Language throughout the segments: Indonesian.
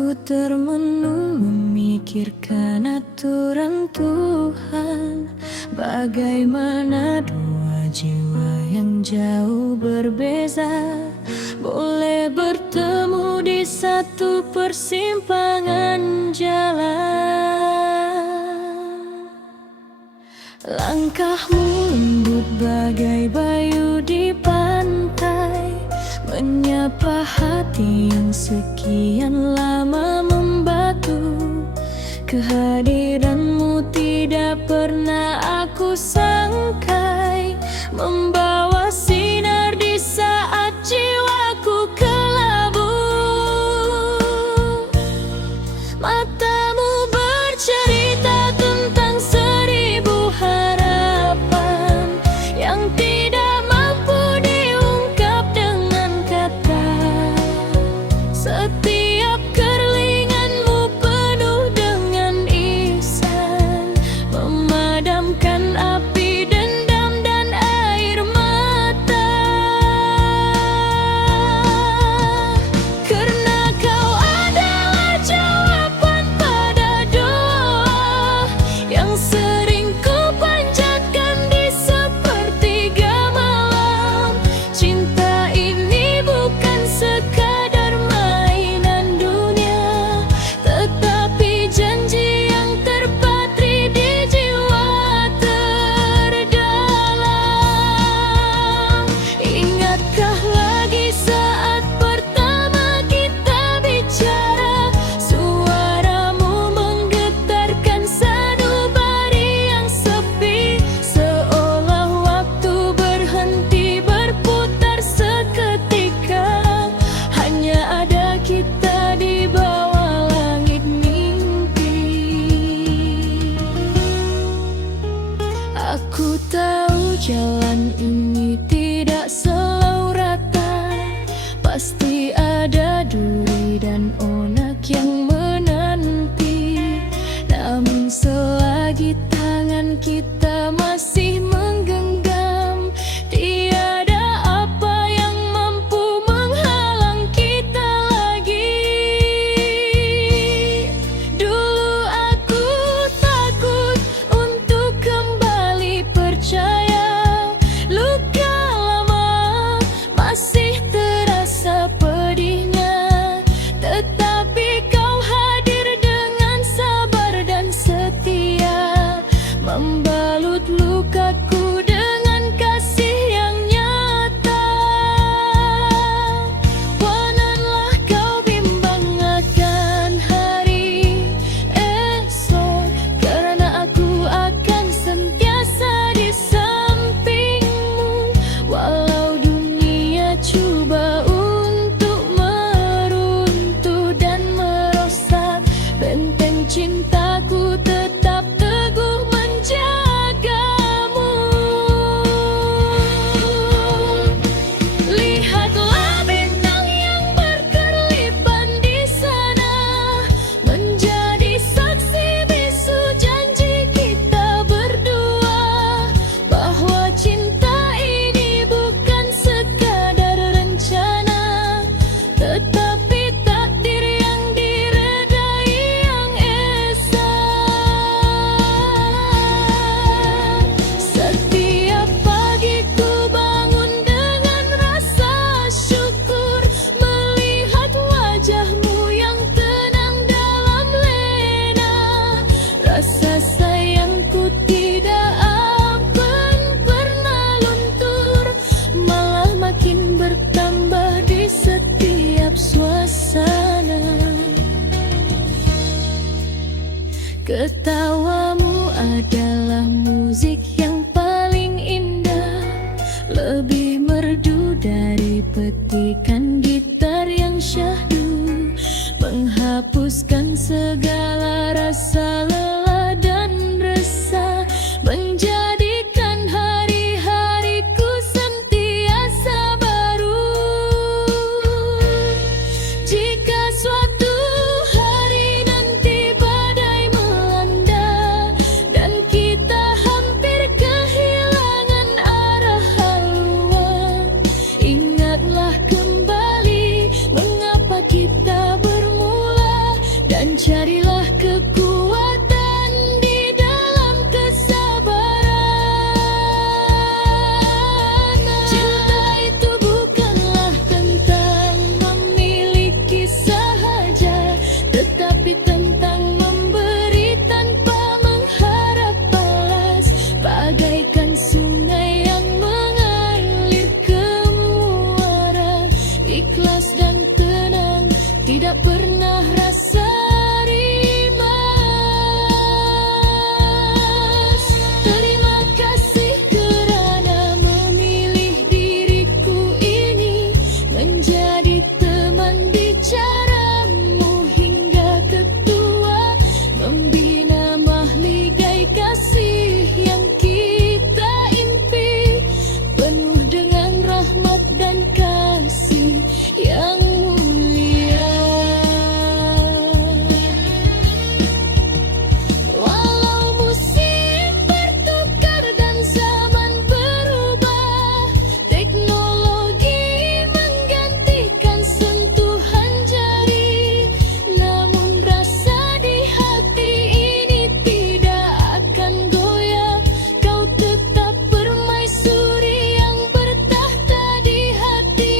Aku termenung memikirkan aturan Tuhan, bagaimana dua jiwa yang jauh berbeza boleh bertemu di satu persimpangan jalan. Langkahmu lembut bagai bayu di pantai, menyapa hati yang sekian lama membatu. Kehadiranmu tidak pernah aku sangkai, membawa sinar di saat jiwaku kelabu. Matamu bercerita tentang 1000 harapan yang tidak mampu diungkap dengan kata. Setiap kerlinganmu penuh dengan ihsan, memadamkan api dendam dan air mata. Karena kau adalah jawaban pada doa yang sering ku panjatkan di sepertiga malam. Cinta ini bukan sekadar mainan dunia, tetapi janji yang terpatri di jiwa terdalam. Ingatkah lagi saat pertama kita bicara, suaramu menggetarkan sanubari yang sepi, seolah waktu berhenti berputar seketika. Hanya ada kita di bawah langit mimpi. Aku tahu jalan ini tidak selalu rata, pasti ada duri dan onak yang menanti. Namun selagi tangan kita masih menggenggam, tiada apa yang mampu menghalang kita lagi. Dulu aku takut untuk kembali percaya, luka lama masih terasa pedihnya, tetapi kau hadir dengan sabar dan setia, membalut lukaku dengan kasih yang nyata. Wananlah kau bimbang akan hari esok, karena aku akan sentiasa di sampingmu. Walau dunia coba untuk meruntuh dan merosak, benteng cintaku tetap teguh menjagamu. Lihatlah bintang yang berkerlipan di sana, menjadi saksi bisu janji kita berdua, bahwa cinta ini bukan sekadar rencana, tetapi takdir yang diredai yang esa. Setiap pagi ku bangun dengan rasa syukur, melihat wajahmu yang tenang dalam lena. Rasa sayangku tidak akan pernah luntur, malah makin bertambah di setiap suasana. Ketawamu adalah musik yang paling indah, lebih merdu dari petikan gitar yang syahdu, menghapuskan segala rasa lelah dan resah, menjadikan hari-hariku sentiasa baru. Jika suatu hari nanti badai melanda dan kita hampir kehilangan arah haluan, ingatlah kembali mengapa kita bermula. Carilah kekuatan di dalam kesabaran. Cinta itu bukanlah tentang memiliki sahaja, tetapi tentang memberi tanpa mengharap balas. Bagaikan sungai yang mengalir ke muara, ikhlas dan tenang, tidak pernah rasa rimas. Terima kasih kerana memilih diriku ini menjadi teman bicaramu hingga ketua, membina mahligai kasih yang kita impi, penuh dengan rahmat dan kasih yang mulia. Walau musim bertukar dan zaman berubah, teknologi menggantikan sentuhan jari, namun rasa di hati ini tidak akan goyah. Kau tetap permaisuri yang bertahta di hati.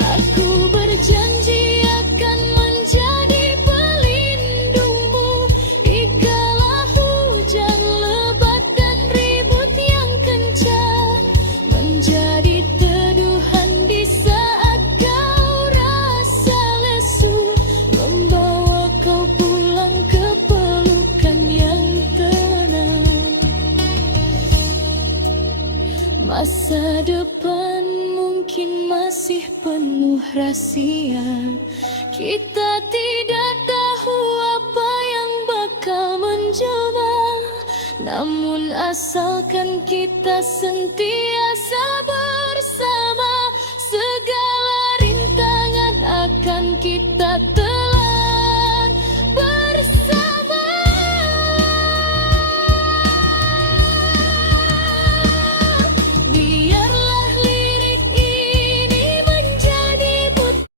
Aku berjanji akan menjadi pelindungmu di kala hujan lebat dan ribut yang kencang, menjadi teduhan di saat kau rasa lesu, membawa kau pulang ke pelukan yang tenang. Masa depan mungkin masih penuh rahasia, kita tidak tahu apa yang bakal mencoba, namun asalkan kita sentiasa bersama, segala rintangan akan kita telan bersama. Biarlah lirik ini menjadi putra.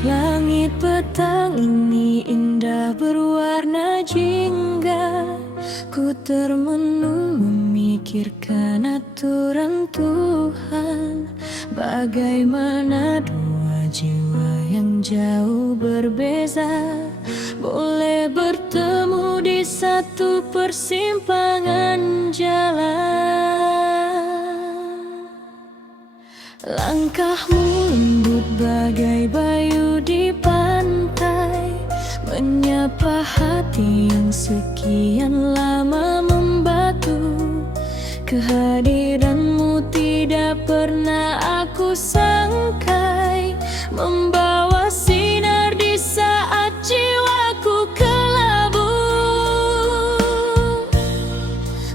Langit petang ini indah berwarna jingga, ku termenung memikirkan aturan Tuhan. Bagaimana dua jiwa yang jauh berbeza boleh bertemu di satu persimpangan jalan. Langkahmu lembut bagai bayu di pantai, menyapa hati yang sekian lama membatu. Kehadiranmu tidak pernah aku sangkai, membawa sinar di saat jiwaku kelabu.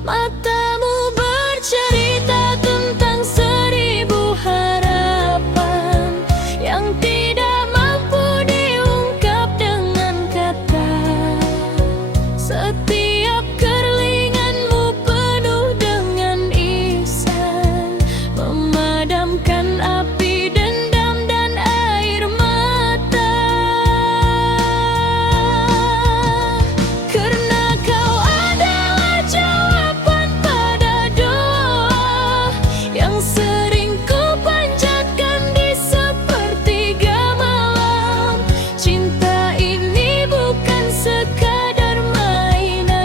Matamu bercerita tentang seribu harapan yang tidak mampu diungkap dengan kata. Setiap kerlinganmu penuh dengan ihsan, memadamkan api dendam dan air mata. Karena kau adalah jawaban pada doa yang sering ku panjatkan di sepertiga malam. Cinta ini bukan sekadar mainan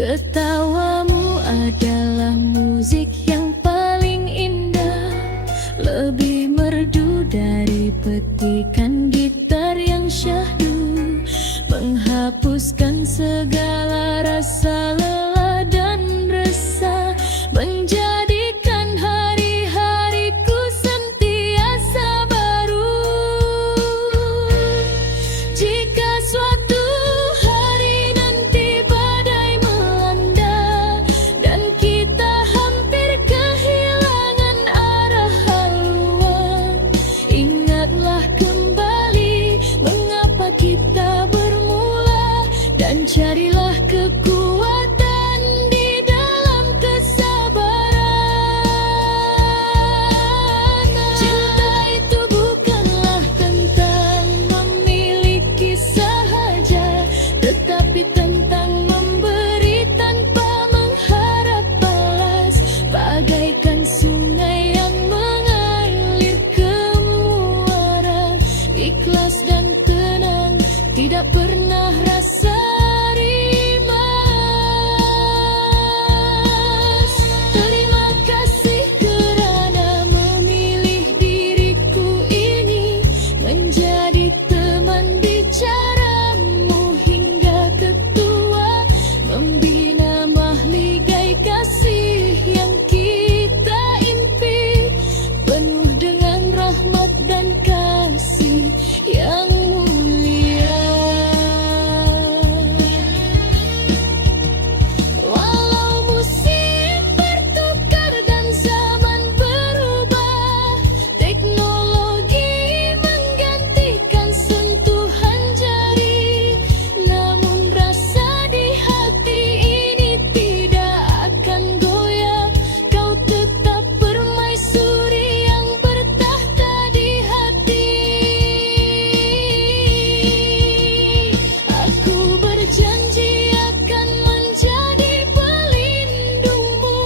Ketawamu adalah musik yang paling indah, lebih merdu dari petikan gitar yang syahdu, menghapuskan segala rasa lelah dan resah, menjadikan hari-hariku sentiasa baru. Jika suatu hari nanti badai melanda dan kita hampir kehilangan arah haluan, ingatlah kembali mengapa kita bermula, dan carilah kekuatan di dalam kesabaran. Cinta itu bukanlah tentang memiliki sahaja, tetapi tentang memberi tanpa mengharap balas, bagaikan sungai yang mengalir ke muara, ikhlas dan tenang, tidak pernah rasa rimas. Terima kasih kerana memilih diriku ini menjadi teman bicaramu hingga ketua, membina mahligai kasih yang kita impi, penuh dengan rahmat dan kasih yang mulia. Walau musim bertukar dan zaman berubah, teknologi menggantikan sentuhan jari, namun rasa di hati ini tidak akan goyah. Kau tetap permaisuri yang bertahta di hati. Aku berjanji akan menjadi pelindungmu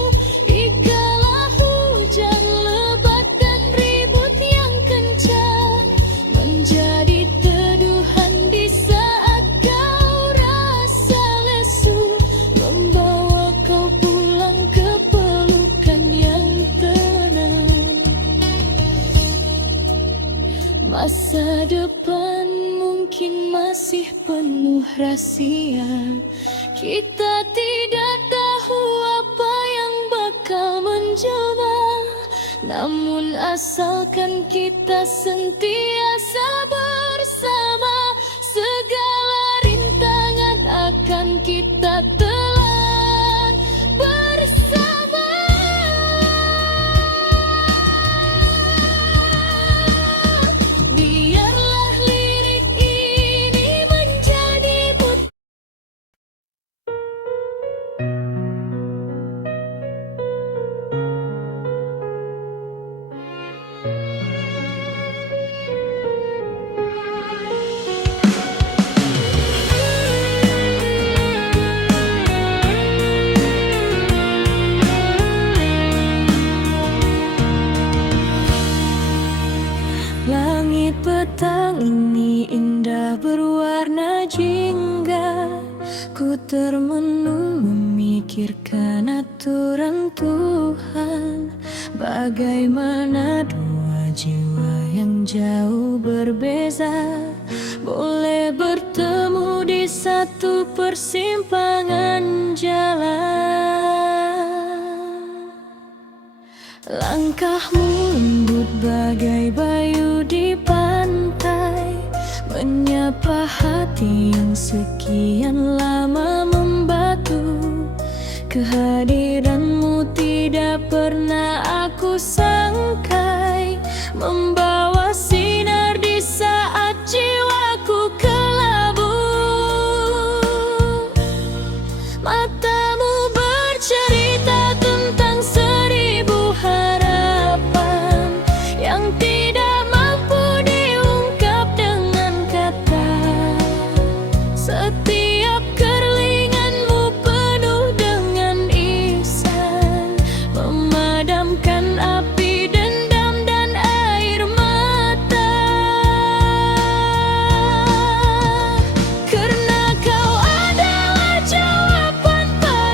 dikala hujan lebat dan ribut yang kencang, menjadi teduhan di saat kau rasa lesu, membawa kau pulang ke pelukan yang tenang. Masa depan mungkin masih penuh rahasia, kita tidak tahu apa yang bakal mencoba, namun asalkan kita sentiasa bersama, segala rintangan akan kita telan bersama. Biarlah lirik ini menjadi putra. Langit petang ini indah berwarna jingga, ku termenung memikirkan aturan Tuhan, bagaimana dua jiwa yang jauh berbeza boleh bertemu di satu persimpangan jalan. Langkahmu lembut bagai bayu di pantai, menyapa hati yang sekian lama membatu. Kehadiranmu tidak pernah aku sangkai, membawa sinar di saat jiwaku kelabu. Matamu bercerita tentang seribu harapan yang tidak mampu diungkap dengan kata. Setiap kerlinganmu penuh dengan ihsan, memadamkan api dendam dan air mata. Karena kau adalah jawaban pada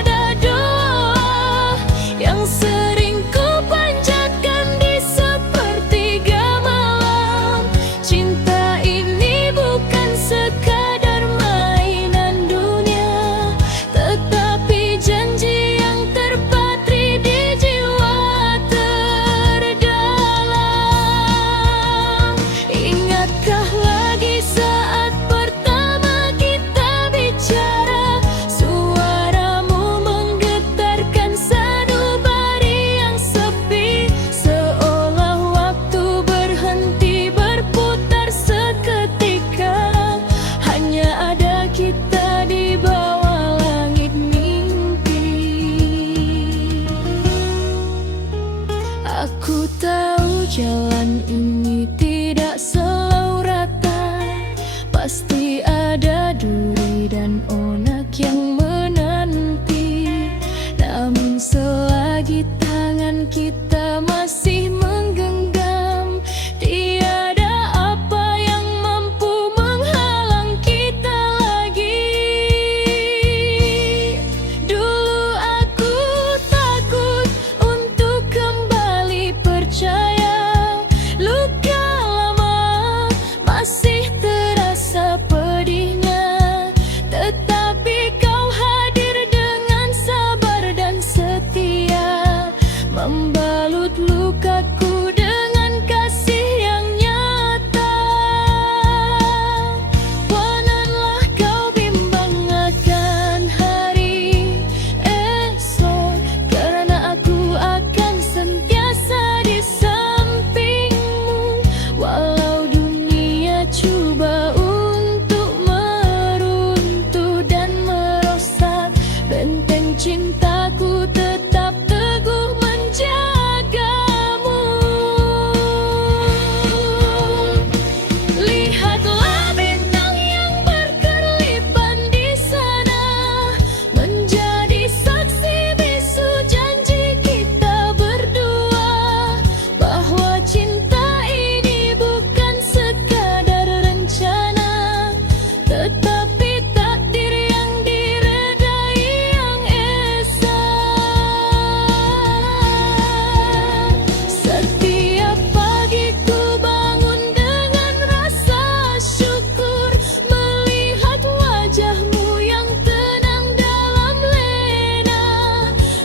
kita di bawah langit mimpi. Aku tahu jalan ini tidak selalu rata, pasti ada duri dan onak yang menanti. Namun selagi tangan kita masih menggenggam, tiada apa yang mampu menghalang kita lagi. Dulu aku takut untuk kembali percaya, luka lama masih terasa pedihnya, tetapi kau hadir dengan sabar dan setia, membalut lukaku dengan kasih yang nyata. Janganlah kau bimbang akan hari esok, karena aku akan sentiasa di sampingmu. Walau dunia cuba untuk meruntuh dan merosak, benteng cintaku tetap teguh menjagamu. Lihatlah bintang yang berkerlipan di sana, menjadi saksi bisu janji kita berdua, bahwa cinta ini bukan sekadar rencana, tetapi takdir yang diredai yang esa. Setiap pagi ku bangun dengan rasa syukur, melihat wajahmu yang tenang dalam lena.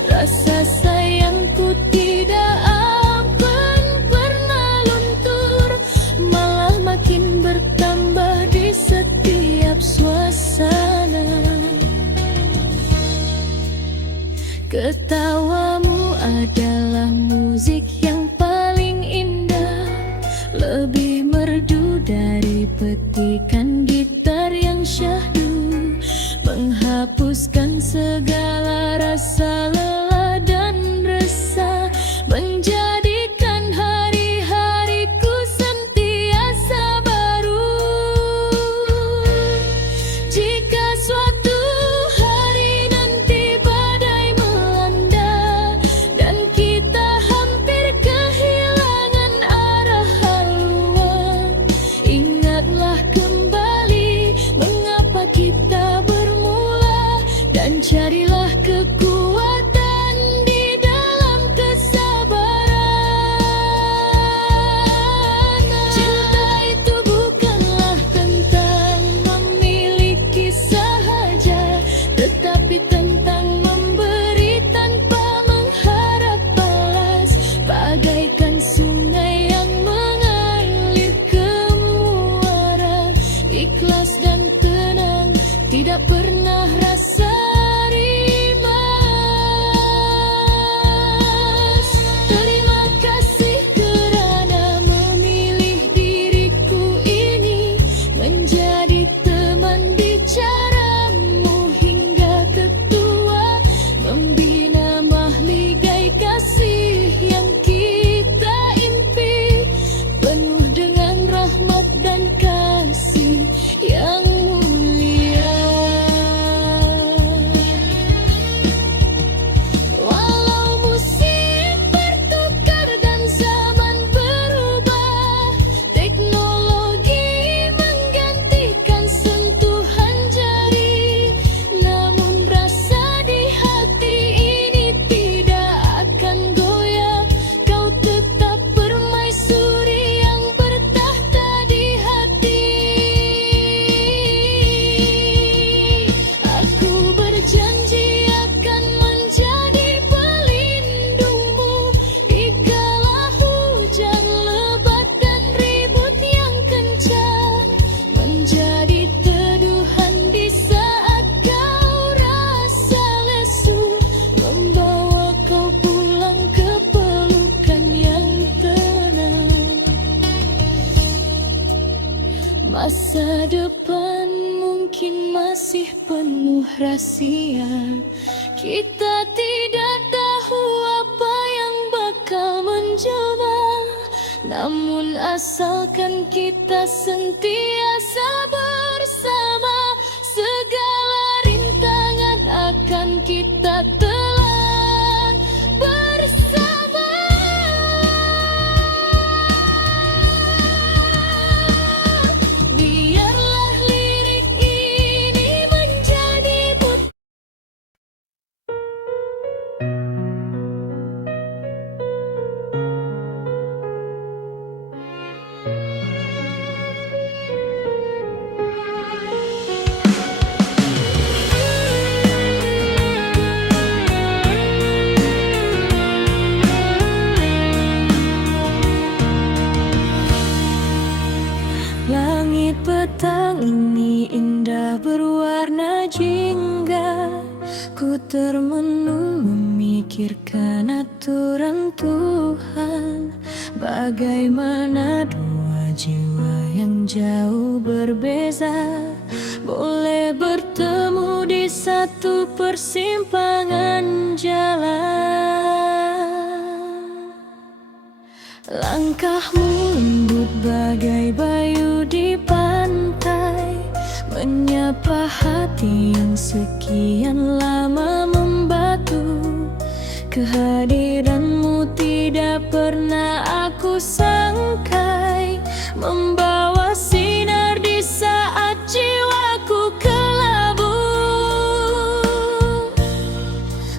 Rasa sayangku tidak akan pernah luntur, malah makin bertambah di setiap suasana. Ketawamu adalah musik yang paling indah, lebih merdu dari petikan gitar yang syahdu, menghapuskan segala rasa lelah dan resah, menjadikan hari-hariku sentiasa baru. Jika suatu hari nanti badai melanda dan kita hampir kehilangan arah haluan, ingatlah kembali mengapa kita bermula, dan carilah kekuatan di dalam kesabaran. Cinta itu bukanlah tentang memiliki sahaja, tetapi tentang memberi tanpa mengharap balas, bagaikan sungai yang mengalir ke muara, ikhlas dan tenang, tidak pernah rasa rimas. Terima kasih kerana memilih diriku ini menjadi teman bicaramu hingga ketua, membina mahligai kasih yang kita impi, penuh dengan rahmat dan kasih yang mulia. masih penuh rahasia. Kita tidak tahu apa yang bakal mencoba, namun asalkan kita sentiasa bersama, segala rintangan akan kita telan bersama. Biarlah lirik ini menjadi langit petang ini indah berwarna jingga. Ku termenung memikirkan aturan Tuhan, bagaimana dua jiwa yang jauh berbeza boleh bertemu di satu persimpangan jalan. Langkahmu lembut bagai bayu di pantai, menyapa hati yang sekian lama membatu. Kehadiranmu tidak pernah aku sangkai, membawa sinar di saat jiwaku kelabu.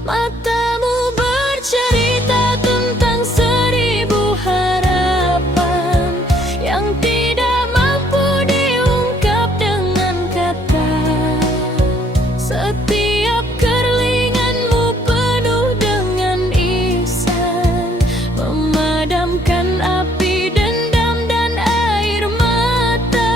Matamu bercerita tentang seribu harapan yang tidak mampu diungkap dengan kata. Setiap kerlinganmu penuh dengan ihsan, memadamkan api dendam dan air mata.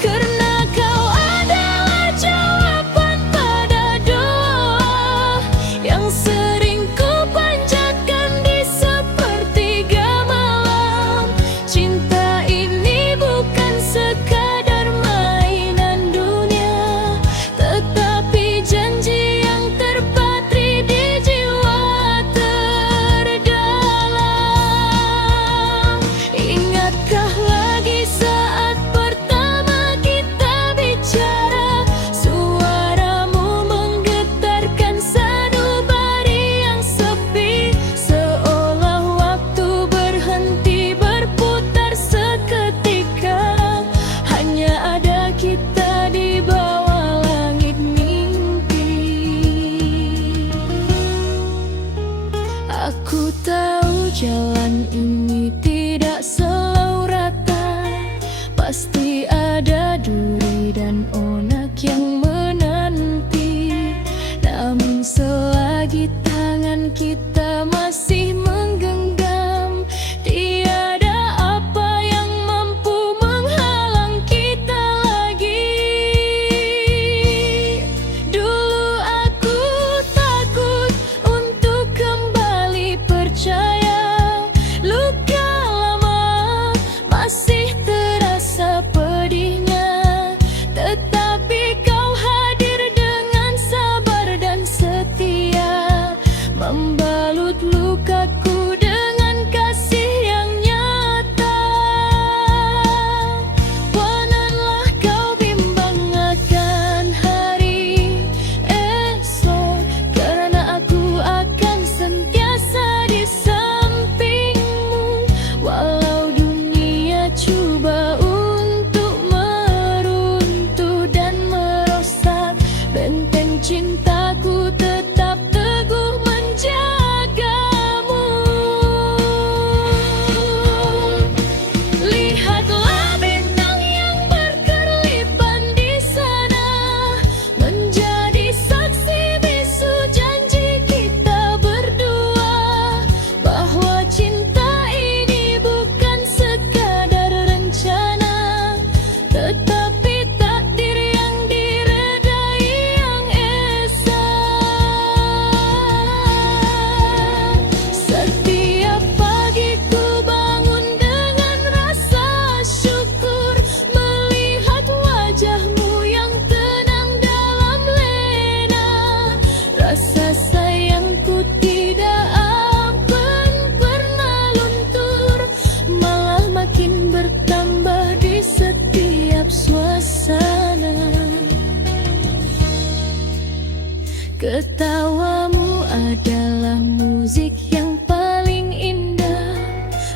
Karena kau adalah jawaban pada doa yang sering ku panjatkan di sepertiga malam. Cinta ini bukan sekadar mainan dunia, tetapi janji yang terpatri di jiwa terdalam. Ingatkah lagi saat pertama kita bicara, suaramu menggetarkan sanubari yang sepi, seolah waktu berhenti berputar seketika. Hanya ada kita di bawah langit mimpi. Aku tahu jalan ini tidak selalu rata, pasti ada duri dan onak yang menanti. Namun selagi tangan kita masih menggenggam, tiada apa yang mampu menghalang kita lagi. Dulu aku takut untuk kembali percaya, luka lama masih terasa pedihnya, tetapi kau hadir dengan sabar dan setia, membalut lukaku dengan kasih yang nyata. Wananlah kau bimbang akan hari esok, karena aku akan sentiasa di sampingmu, walau dunia coba untuk meruntuh dan merosak. Benteng cintaku tetap teguh menjagamu. Lihatlah bintang yang berkerlipan di sana, menjadi saksi bisu janji kita berdua, bahwa cinta ini bukan sekadar rencana, tetapi takdir yang diredai yang esa. Setiap pagi ku bangun dengan rasa syukur, melihat Ketawamu adalah musik yang paling indah,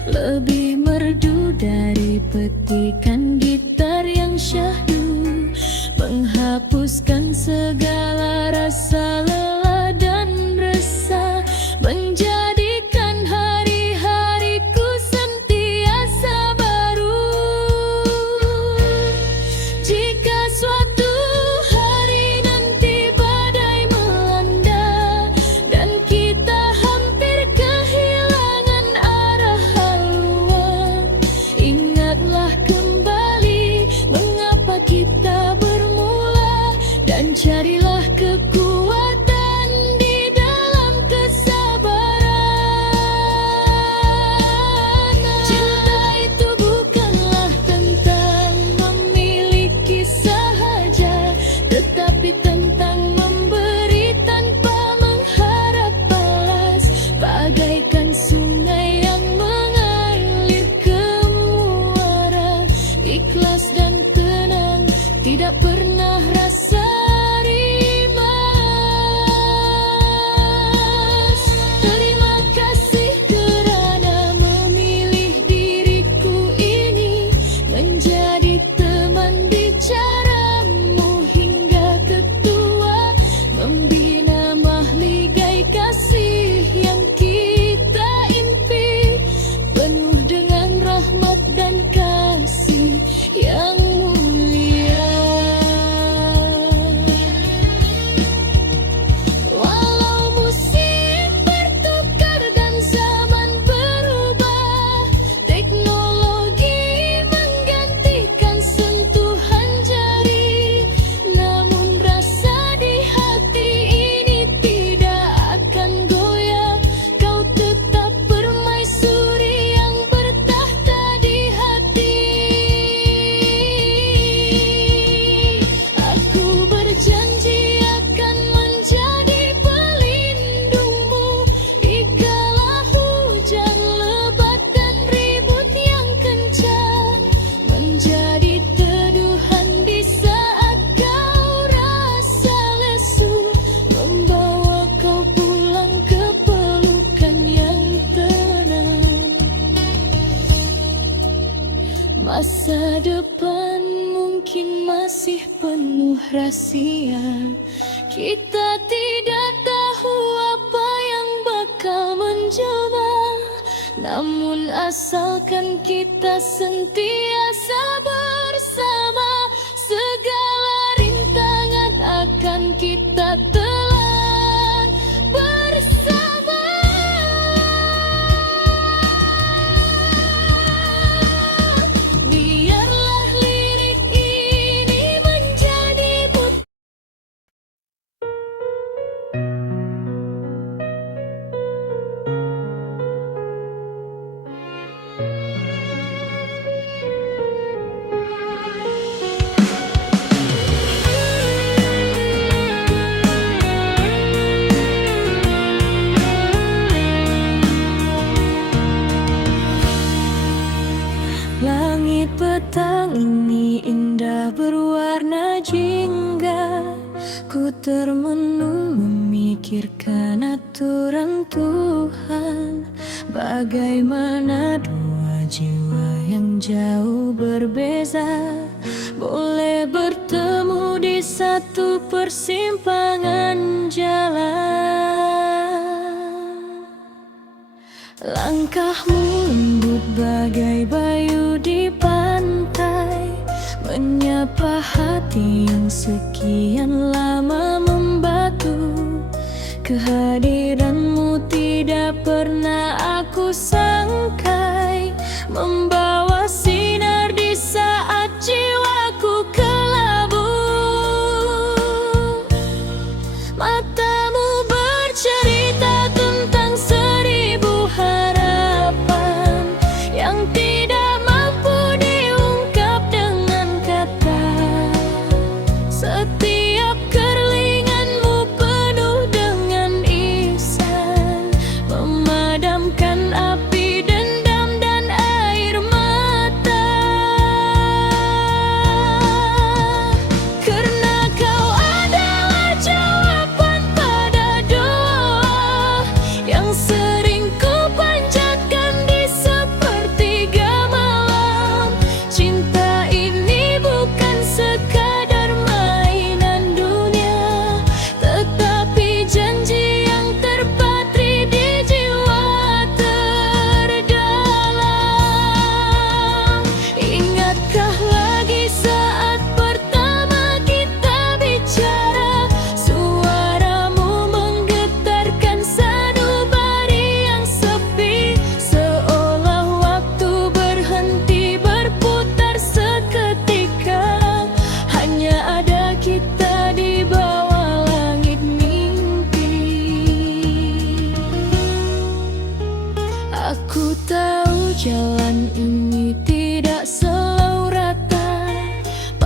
lebih merdu dari petikan gitar yang syahdu, menghapuskan segala rasa lelah dan resah, menjadikan hari-hariku sentiasa baru. Jika suatu hari nanti badai melanda dan kita hampir kehilangan arah haluan, ingatlah kembali mengapa kita bermula, dan carilah kekuatan di dalam kesabaran. Cinta itu bukanlah tentang memiliki sahaja, tetapi tentang memberi tanpa mengharap balas, bagaikan sungai yang mengalir ke muara, ikhlas dan tenang, tidak pernah rasa rimas. Terima kasih kerana memilih diriku ini menjadi teman bicaramu hingga ketua, membina mahligai kasih yang kita impi, penuh dengan rahmat dan kasih yang mulia. Walau musim bertukar dan zaman berubah, teknologi menggantikan sentuhan jari, namun rasa di hati ini tidak akan goyah. Kau tetap permaisuri yang bertahta di hati. Aku berjanji akan menjadi pelindungmu dikala hujan lebat dan ribut yang kencang, menjadi teduhan di saat kau rasa lesu, membawa kau pulang ke pelukan yang tenang. Masa depan mungkin masih penuh rahasia, kita tidak tahu apa yang bakal mencoba, namun asalkan kita sentiasa bersama, segala rintangan akan kita telan bersama. Biarlah lirik ini menjadi putra. Langit petang ini indah berwarna jingga, ku termenung memikirkan aturan Tuhan, bagaimana dua jiwa yang jauh berbeza boleh bertemu di satu persimpangan jalan. Langkahmu lembut bagai bayu di pantai, menyapa hati yang sekian lama membatu. Kehadiranmu tidak pernah aku sangkai, membawa sinar di saat jiwaku kelabu. Matamu bercerita tentang seribu harapan yang tidak mampu diungkap dengan kata. Setiap kerlinganmu penuh dengan ihsan, memadamkan api dendam dan air mata.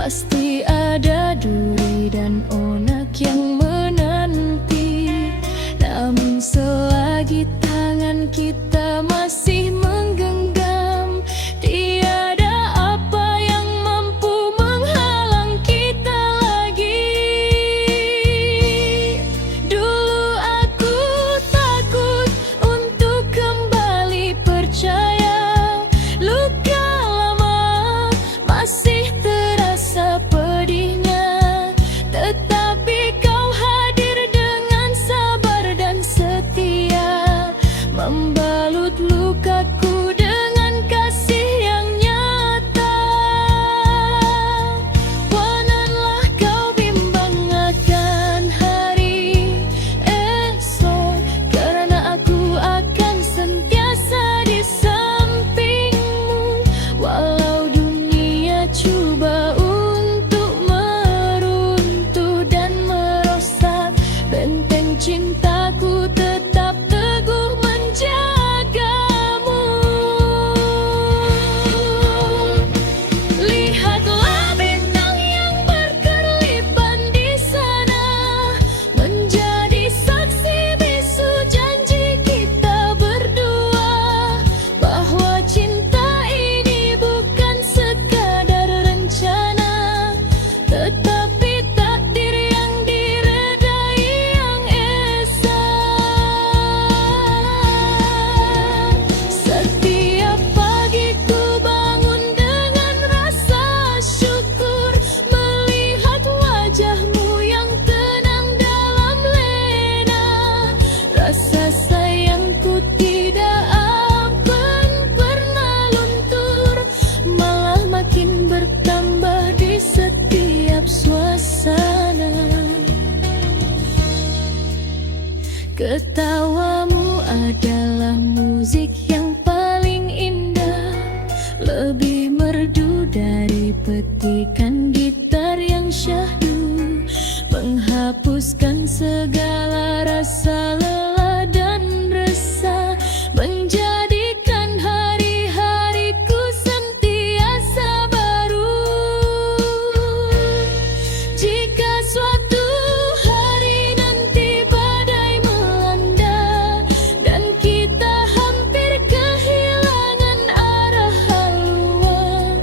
pasti ada duri dan onak yang menanti. Namun selagi tangan kita masih menggenggam, tiada apa yang mampu menghalang kita lagi. Dulu aku takut untuk kembali percaya, luka lama masih terasa pedihnya, tetapi kau hadir dengan sabar dan setia, membalut lukaku dengan kasih yang nyata. Wananlah kau bimbang akan hari esok, karena aku akan sentiasa di sampingmu. Walau dunia coba untuk meruntuh dan merosak, benteng cintaku tetap teguh menjagamu. Lihatlah bintang yang berkerlipan di sana, menjadi saksi bisu janji kita berdua, bahwa cinta ini bukan sekadar rencana, tetapi takdir yang diredai yang esa. Setiap pagi ku bangun dengan rasa syukur, melihat wajahmu yang tenang dalam lena. Rasa sayangku tidak akan pernah luntur, malah makin bertambah di setiap suasana. Ketawamu adalah musik yang paling indah, lebih merdu dari petikan gitar yang syahdu, menghapuskan segala rasa lelah dan resah, menjadikan hari-hariku sentiasa baru. Jika suatu hari nanti badai melanda dan kita hampir kehilangan arah haluan,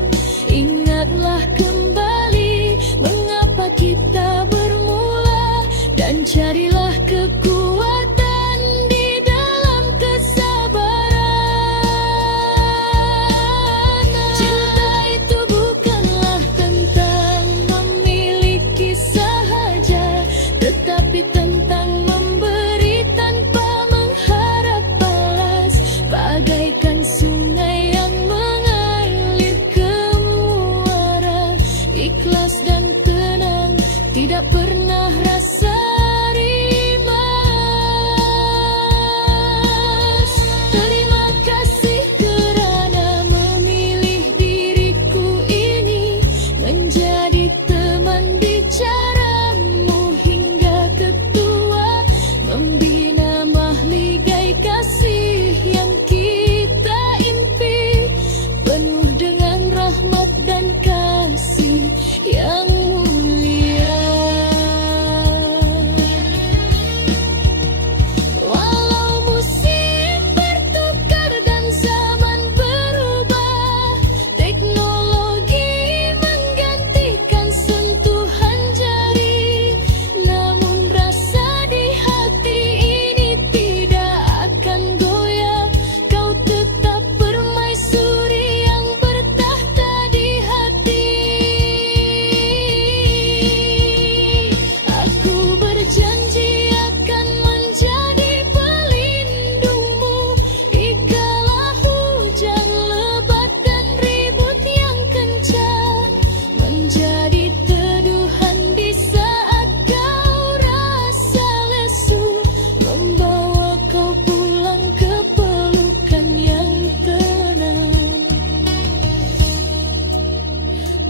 ingatlah kembali mengapa kita bermula, dan carilah kekuatan di dalam kesabaran. Cinta itu bukanlah tentang memiliki sahaja, tetapi tentang memberi tanpa mengharap balas, bagaikan sungai yang mengalir ke muara, ikhlas dan tenang, tidak pernah rasa rimas. Terima kasih kerana memilih diriku ini menjadi teman bicaramu hingga ketua, membina mahligai kasih yang kita impi, penuh dengan rahmat dan kasih yang mulia. Walau musim bertukar dan zaman berubah, teknologi menggantikan sentuhan jari, namun rasa di hati ini tidak akan goyah. Kau tetap permaisuri yang bertahta di hati. Aku berjanji akan menjadi pelindungmu dikala hujan lebat dan ribut yang kencang, menjadi teduhan di saat kau rasa lesu, membawa kau pulang ke pelukan yang tenang.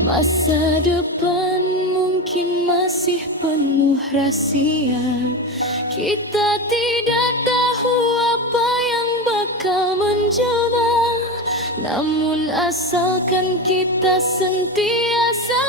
Masa depan mungkin masih penuh rahasia, kita tidak tahu apa yang bakal menjelma, namun asalkan kita sentiasa